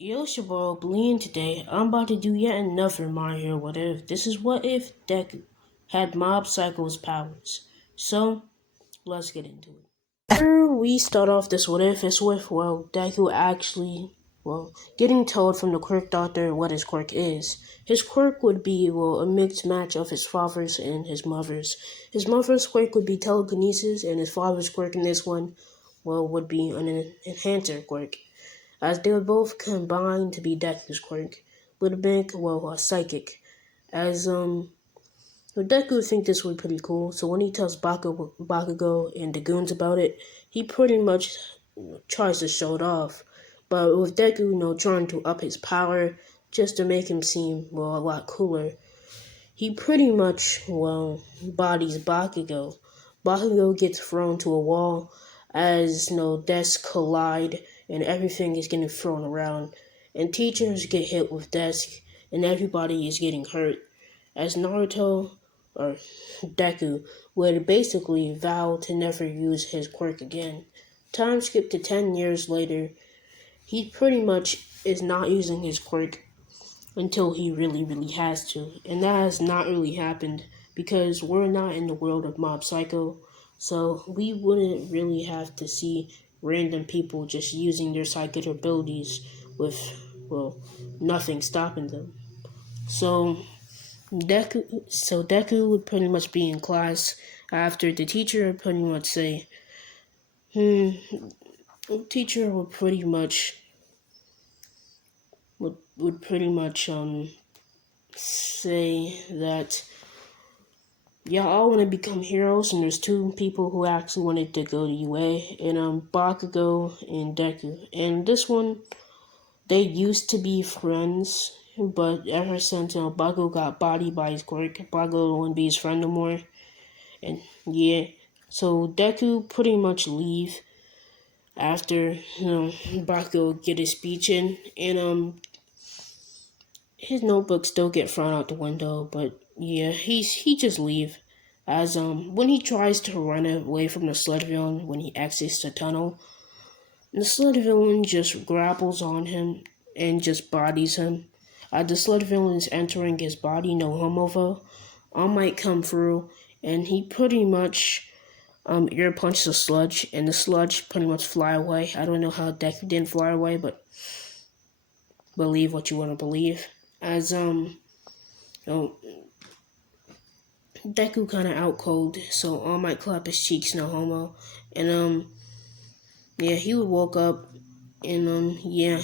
Yo, it's your boy Blean today. I'm about to do yet another My Hero What If. This is what if Deku had Mob Psycho's powers. So, let's get into it. Here we start off this what if is with, Deku actually, getting told from the quirk doctor what his quirk is. His quirk would be, a mixed match of his father's and his mother's. His mother's quirk would be telekinesis, and his father's quirk in this one, would be an enhancer quirk, as they were both combined to be Deku's quirk, with a big, a psychic. As Deku think this would be pretty cool, so when he tells Bakugo and the goons about it, he pretty much tries to show it off. But with Deku, trying to up his power just to make him seem, a lot cooler, he pretty much, bodies Bakugo. Bakugo gets thrown to a wall as, desks collide and everything is getting thrown around. And teachers get hit with desks and everybody is getting hurt. As Naruto, or Deku, would basically vow to never use his quirk again. Time skip to 10 years later, he pretty much is not using his quirk until he really, really has to. And that has not really happened because we're not in the world of Mob Psycho, so we wouldn't really have to see random people just using their psychic abilities with, nothing stopping them. So Deku would pretty much be in class after the teacher would pretty much say, the teacher would pretty much would pretty much say that y'all all want to become heroes, and there's two people who actually wanted to go to UA, and Bakugo and Deku. And this one, they used to be friends, but ever since Bakugo got bodied by his quirk, Bakugo wouldn't be his friend no more. And yeah, so Deku pretty much leave after Bakugo get his speech in, and his notebook still get thrown out the window, but yeah, he just leave. As when he tries to run away from the sled villain when he exits the tunnel, the sled villain just grapples on him and just bodies him. The sled villain is entering his body, no homo though. All might come through, and he pretty much ear punches a sludge, and the sludge pretty much fly away. I don't know how Deku didn't fly away, but believe what you want to believe. As Deku kind of out cold, so All Might clap his cheeks, no homo, and yeah, he would woke up, and yeah,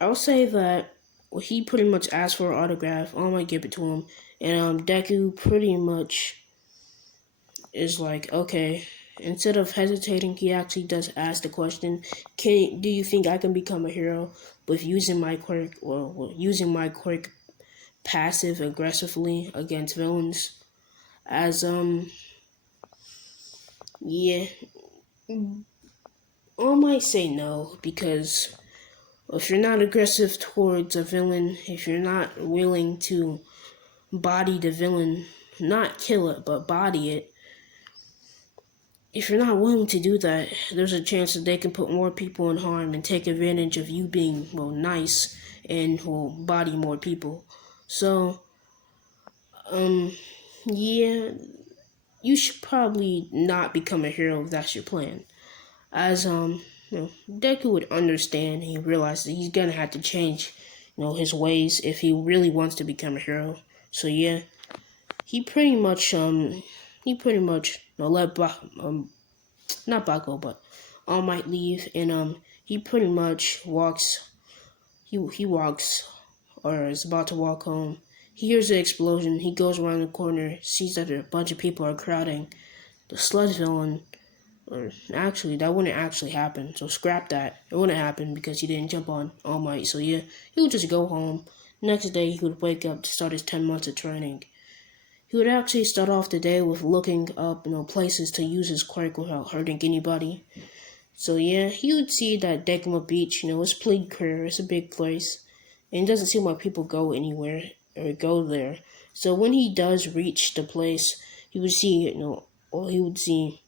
I'll say that he pretty much asked for an autograph. All Might give it to him, and Deku pretty much is like, okay. Instead of hesitating, he actually does ask the question, do you think I can become a hero with using my quirk, using my quirk passive aggressively against villains? As yeah, I might say no, because if you're not aggressive towards a villain, if you're not willing to body the villain, not kill it but body it, if you're not willing to do that, there's a chance that they can put more people in harm and take advantage of you being, nice, and will body more people. So, yeah, you should probably not become a hero if that's your plan. As, Deku would understand, he realized that he's gonna have to change, his ways if he really wants to become a hero. So yeah, he pretty much, let not Bakugo, but All Might leave, and he pretty much walks. He walks, or is about to walk home. He hears an explosion. He goes around the corner, sees that a bunch of people are crowding. The sludge villain, or actually, that wouldn't actually happen. So scrap that. It wouldn't happen because he didn't jump on All Might. So yeah, he would just go home. Next day, he would wake up to start his 10 months of training. He would actually start off the day with looking up, places to use his quirk without hurting anybody. So yeah, he would see that Dekuma Beach, is pretty clear. It's a big place, and it doesn't seem like people go anywhere or go there. So when he does reach the place, he would see, he would see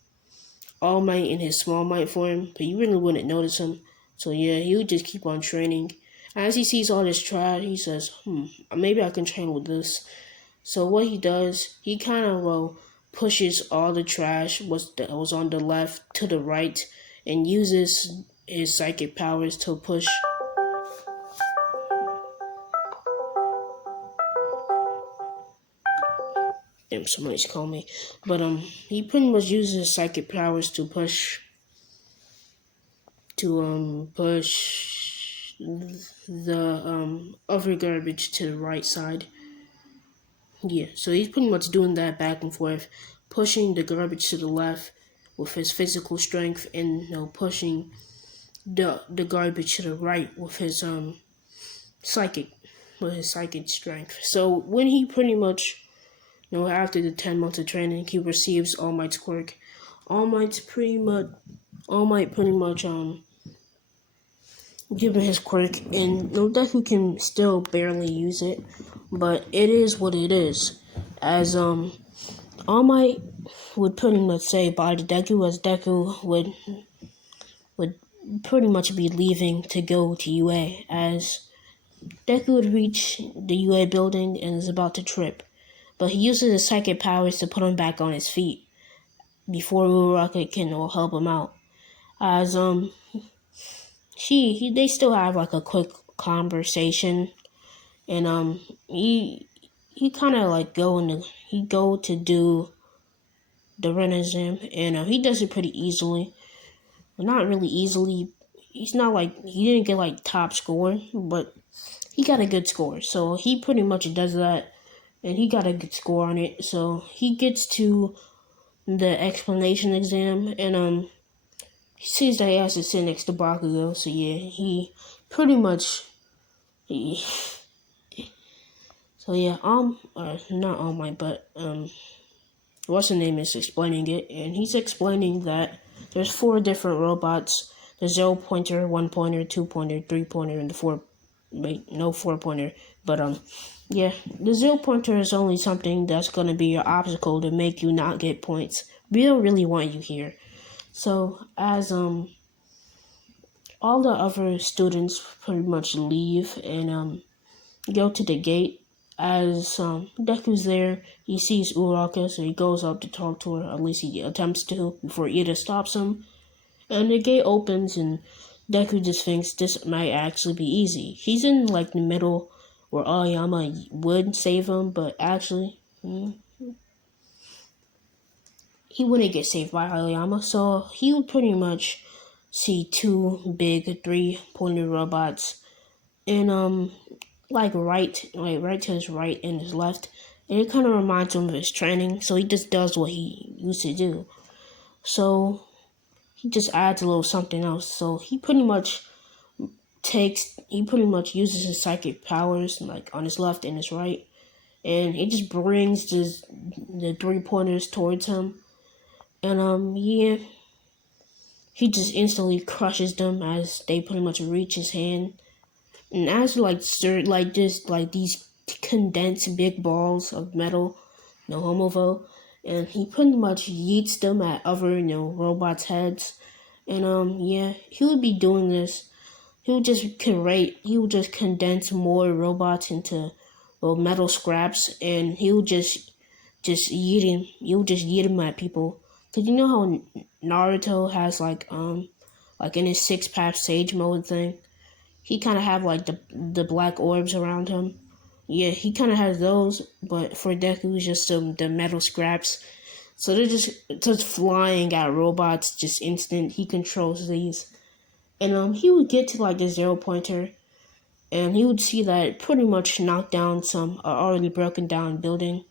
All Might in his Small Might form, but you really wouldn't notice him. So yeah, he would just keep on training. As he sees all this trash, he says, maybe I can train with this. So what he does, he kind of pushes all the trash that was on the left to the right, and uses his psychic powers to push. Damn, somebody's calling me. But he pretty much uses his psychic powers to push the other garbage to the right side. Yeah, so he's pretty much doing that back and forth, pushing the garbage to the left with his physical strength, and pushing the garbage to the right with his psychic strength. So when he pretty much after the 10 months of training, he receives All Might's quirk. All Might pretty much give him his quirk, and Deku can still barely use it, but it is what it is. As All Might would pretty much say bye to Deku, as Deku would pretty much be leaving to go to UA, as Deku would reach the UA building and is about to trip, but he uses his psychic powers to put him back on his feet before Uraraka can help him out. As they still have like a quick conversation, and he kind of like go to do the Ren exam, and he does it pretty easily. Well, not really easily. He's not like he didn't get like top score, but he got a good score. So he pretty much does that, and he got a good score on it. So he gets to the explanation exam, and he sees that he has to sit next to Bakugo. So yeah, he pretty much he. So yeah, not All Might, but what's the name is explaining it, and he's explaining that there's 4 different robots: the 0-pointer, 1-pointer, 2-pointer, 3-pointer, and the 4-pointer. But yeah, the 0-pointer is only something that's gonna be your obstacle to make you not get points. We don't really want you here. So as all the other students pretty much leave and go to the gate. As Deku's there, he sees Uraka, so he goes up to talk to her. At least he attempts to before Ida stops him. And the gate opens, and Deku just thinks this might actually be easy. He's in like the middle where Aoyama would save him, but actually, he wouldn't get saved by Aoyama. So he would pretty much see 2 big 3-pointer robots, and like right to his right and his left, and it kind of reminds him of his training. So he just does what he used to do. So he just adds a little something else. So he pretty much uses his psychic powers like on his left and his right, and it just brings the 3-pointers towards him, and yeah, he just instantly crushes them as they pretty much reach his hand. And as these condensed big balls of metal, no homovo, and he pretty much yeets them at other robots' heads, and yeah, he would be doing this. He would just condense more robots into metal scraps, and he would just yeet him. He would just yeet him at people. Cause you know how Naruto has like in his 6-pack Sage mode thing, he kind of have like the black orbs around him. Yeah, he kind of has those, but for Deku, it's just the metal scraps. So they're just flying at robots, just instant. He controls these, and he would get to like the 0-pointer, and he would see that it pretty much knocked down some already broken down building,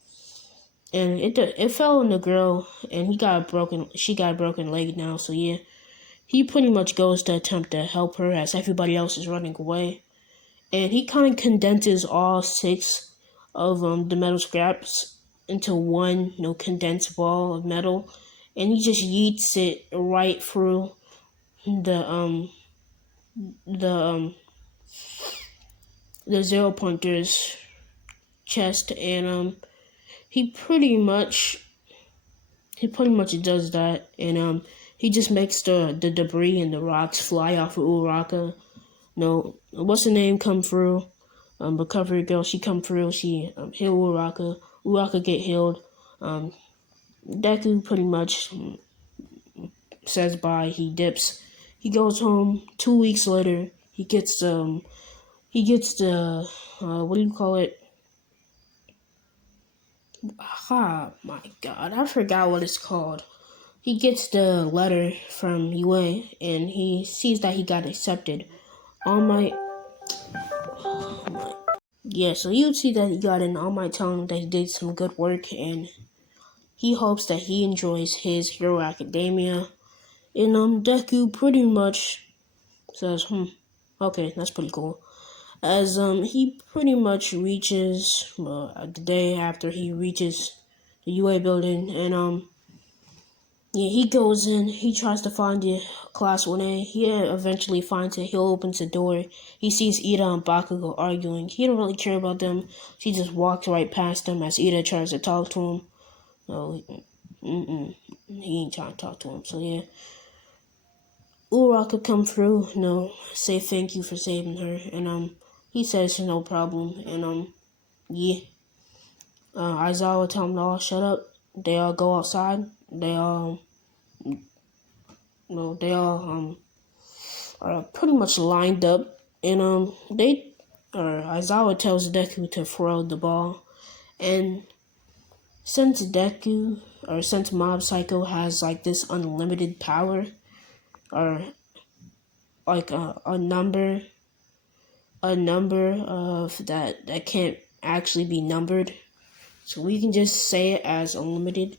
and it fell on the girl, and she got a broken leg now. So yeah, he pretty much goes to attempt to help her as everybody else is running away. And he kind of condenses all 6 of the metal scraps into one condensed ball of metal, and he just yeets it right through the the um the 0-pointer's chest, and he pretty much he pretty much does that, and he just makes the debris and the rocks fly off of Uraka. No, what's her name come through? Recovery girl, she come through. She heal Uraka. Uraka get healed. Um, Deku pretty much says bye. He dips. He goes home. 2 weeks later, he gets the what do you call it? Ah, my God, I forgot what it's called. He gets the letter from UA and he sees that he got accepted. All my, yeah, so you would see that he got in. All my telling that he did some good work and he hopes that he enjoys his Hero Academia. And Deku pretty much says, okay, that's pretty cool. As he pretty much reaches the day after he reaches the UA building, and yeah, he goes in. He tries to find the class 1A. He eventually finds it. He opens the door. He sees Ida and Bakugo arguing. He don't really care about them. He just walks right past them as Ida tries to talk to him. No, he ain't trying to talk to him. So yeah, Uraka come through. Say thank you for saving her, and he says no problem. And yeah, Aizawa tell them to all shut up. They all go outside. They all are pretty much lined up, and Aizawa tells Deku to throw the ball, and since Mob Psycho has like this unlimited power, or like a number of that can't actually be numbered, so we can just say it as unlimited.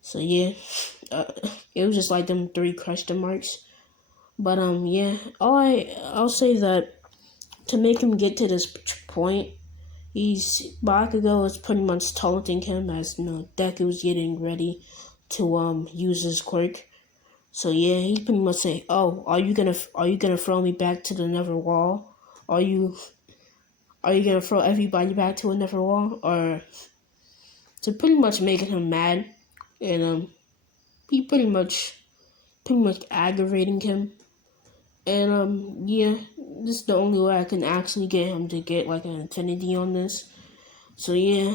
So yeah, it was just like them 3 question marks. But yeah, I'll say that to make him get to this point, Bakugo is pretty much taunting him as Deku's getting ready to use his quirk. So yeah, he pretty much say, "Oh, are you gonna throw me back to the Nether Wall? Are you gonna throw everybody back to a Nether Wall?" Or to pretty much making him mad, and he pretty much aggravating him. And yeah, this is the only way I can actually get him to get like an infinity on this. So yeah,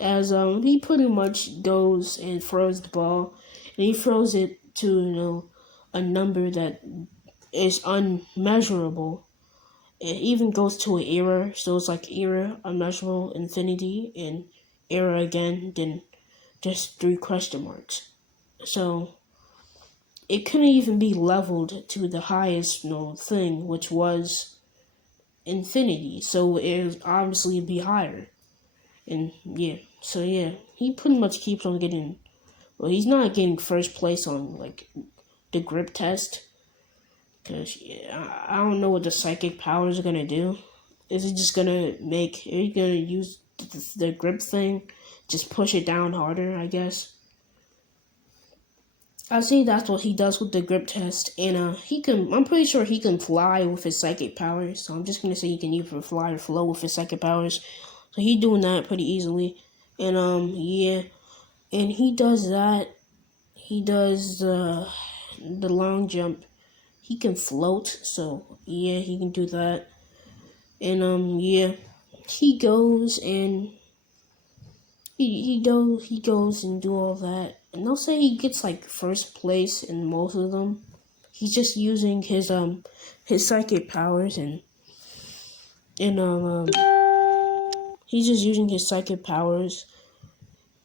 as he pretty much goes and throws the ball, and he throws it to a number that is unmeasurable. It even goes to an error, so it's like error, unmeasurable, infinity, and error again, then just 3 question marks. So it couldn't even be leveled to the highest thing, which was infinity. So it would obviously be higher. And yeah, so yeah, he pretty much keeps on getting. Well, he's not getting first place on like the grip test, because I don't know what the psychic powers are gonna do. Is he just gonna make? Are you gonna use the grip thing? Just push it down harder, I guess. I see that's what he does with the grip test, and he can. I'm pretty sure he can fly with his psychic powers. So I'm just gonna say he can either fly or flow with his psychic powers. So he's doing that pretty easily, and yeah, and he does that. He does the long jump. He can float, so yeah, he can do that. And yeah, he goes and he goes and do all that. And they'll say he gets like first place in most of them. He's just using his psychic powers and he's just using his psychic powers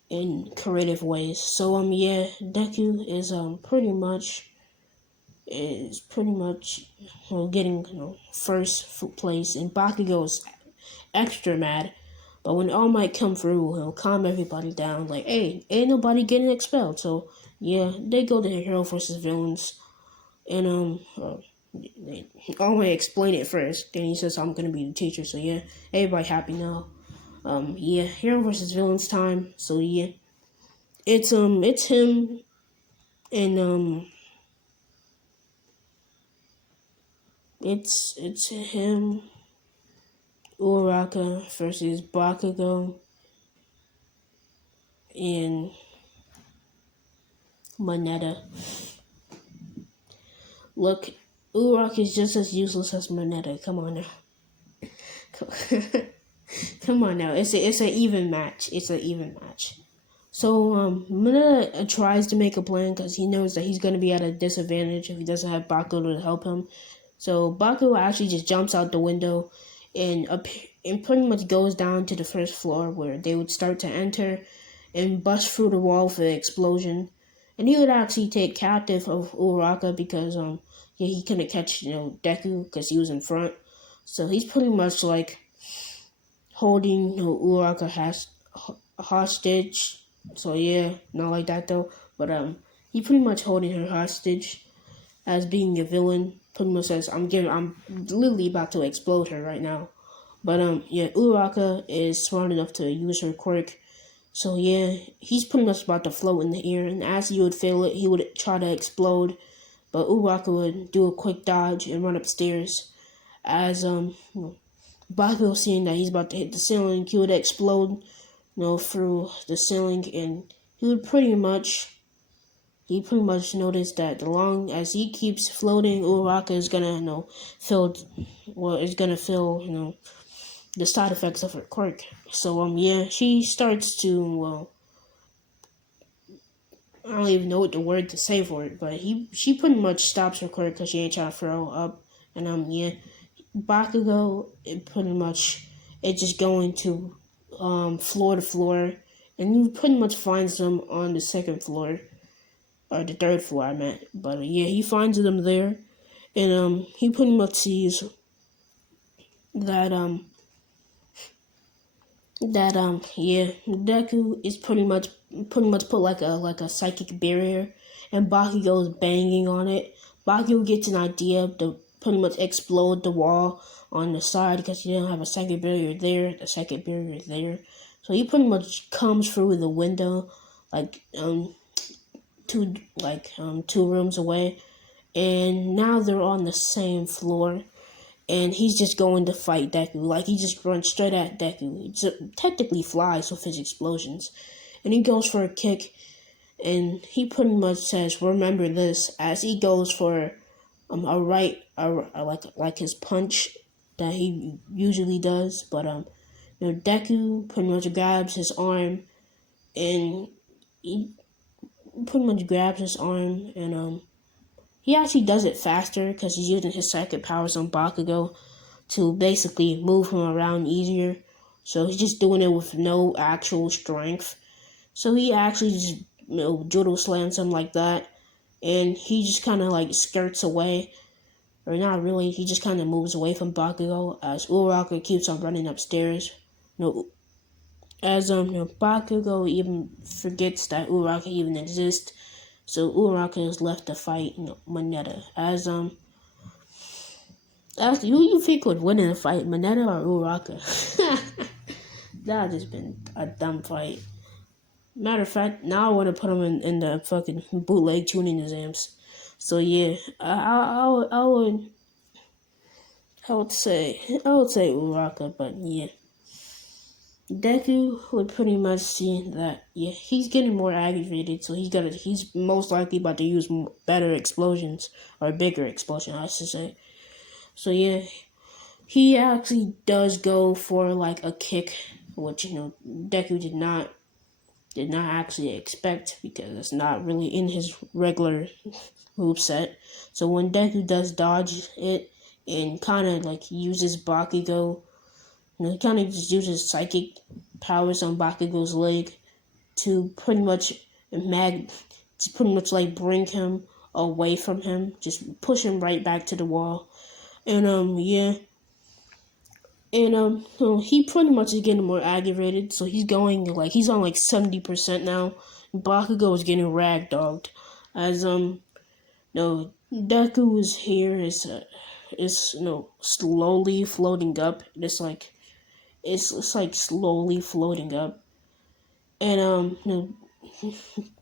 in creative ways. So yeah, Deku is pretty much getting first place, and Bakugo's extra mad. But when All Might come through, he'll calm everybody down. Like, hey, ain't nobody getting expelled. So yeah, they go to hero versus villains, and All Might explain it first. Then he says, "I'm gonna be the teacher." So yeah, everybody happy now. Yeah, hero versus villains time. So yeah, it's him and it's him, Uraka versus Bakugo, and Moneta. Look, Uraraka is just as useless as Moneta. Come on now. Come on now. It's an even match. It's an even match. So Moneta tries to make a plan because he knows that he's gonna be at a disadvantage if he doesn't have Baku to help him. So Baku actually just jumps out the window and and pretty much goes down to the first floor where they would start to enter and bust through the wall for the explosion. And he would actually take captive of Uraraka because yeah, he couldn't catch Deku because he was in front. So he's pretty much like holding Uraraka hostage. So yeah, not like that though. But he pretty much holding her hostage as being a villain. Pretty much says I'm literally about to explode her right now. But yeah, Uraraka is smart enough to use her quirk. So yeah, he's pretty much about to float in the air, and as he would fail it, he would try to explode. But Uraraka would do a quick dodge and run upstairs. As Baku seeing that he's about to hit the ceiling, he would explode, through the ceiling, and he would pretty much noticed that the long as he keeps floating, Uraraka is gonna, feel, is gonna feel, the side effects of her quirk. So yeah, she starts to I don't even know what the word to say for it, but she pretty much stops her quirk because she ain't trying to throw up, and yeah, Bakugo pretty much it's just going to floor to floor, and he pretty much finds them on the second floor or the third floor I meant, but yeah, he finds them there, and he pretty much sees that yeah, Deku is pretty much put like a psychic barrier, and Bakugo is banging on it. Bakugo gets an idea to pretty much explode the wall on the side because he didn't have a psychic barrier there. The psychic barrier is there, so he pretty much comes through the window, like two rooms away, and now they're on the same floor, and he's just going to fight Deku. Like, he just runs straight at Deku. He just technically flies with his explosions. And he goes for a kick, and he pretty much says, remember this, as he goes for like his punch that he usually does. But, Deku pretty much grabs his arm, and he pretty much grabs his arm, and, he actually does it faster because he's using his psychic powers on Bakugo to basically move him around easier. So he's just doing it with no actual strength. So he actually just judo slams him like that, and he just kind of like skirts away, or not really. He just kind of moves away from Bakugo as Uraraka keeps on running upstairs. As Bakugo even forgets that Uraraka even exists. So Uraraka is left to fight Moneta. As Actually, who you think would win in a fight, Moneta or Uraraka? That just been a dumb fight. Matter of fact, now I want to put him in the fucking bootleg tuning exams. So yeah, I would say Uraraka, but yeah. Deku would pretty much see that yeah he's getting more aggravated, so he's most likely about to use better explosions or bigger explosion, I should say. So yeah, he actually does go for like a kick, which Deku did not actually expect because it's not really in his regular moveset. So when Deku does dodge it and kind of like uses Bakugo, he kind of just uses psychic powers on Bakugo's leg to pretty much like bring him away from him, just push him right back to the wall. And yeah, and so he pretty much is getting more aggravated. So he's he's on like 70% now. Bakugo is getting ragdogged, as no Deku is here is slowly floating up. It's like slowly floating up, and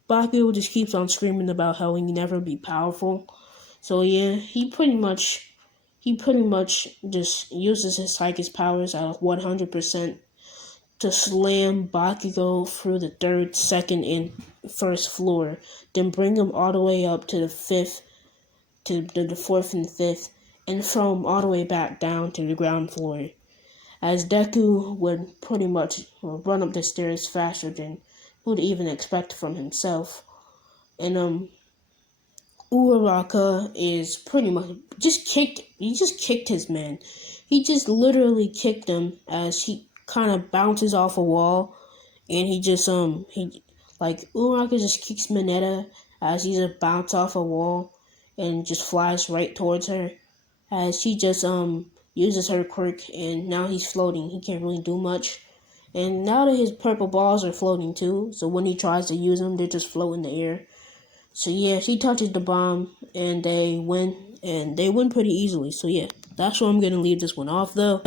Bakugo just keeps on screaming about how he can never be powerful. So yeah, he pretty much just uses his psychic powers at 100% to slam Bakugo through the third, second, and first floor, then bring him all the way up to the fifth, to the fourth and fifth, and throw him all the way back down to the ground floor. As Deku would pretty much run up the stairs faster than he would even expect from himself. And Uraraka is pretty much he just kicked his man. He just literally kicked him as he kind of bounces off a wall, and Uraraka just kicks Mineta as he just bounces off a wall and just flies right towards her as she just uses her quirk, and now he's floating. He can't really do much. And now that his purple balls are floating too, so when he tries to use them, they just float in the air. So yeah, she touches the bomb, and they win pretty easily. So yeah, that's where I'm gonna leave this one off though.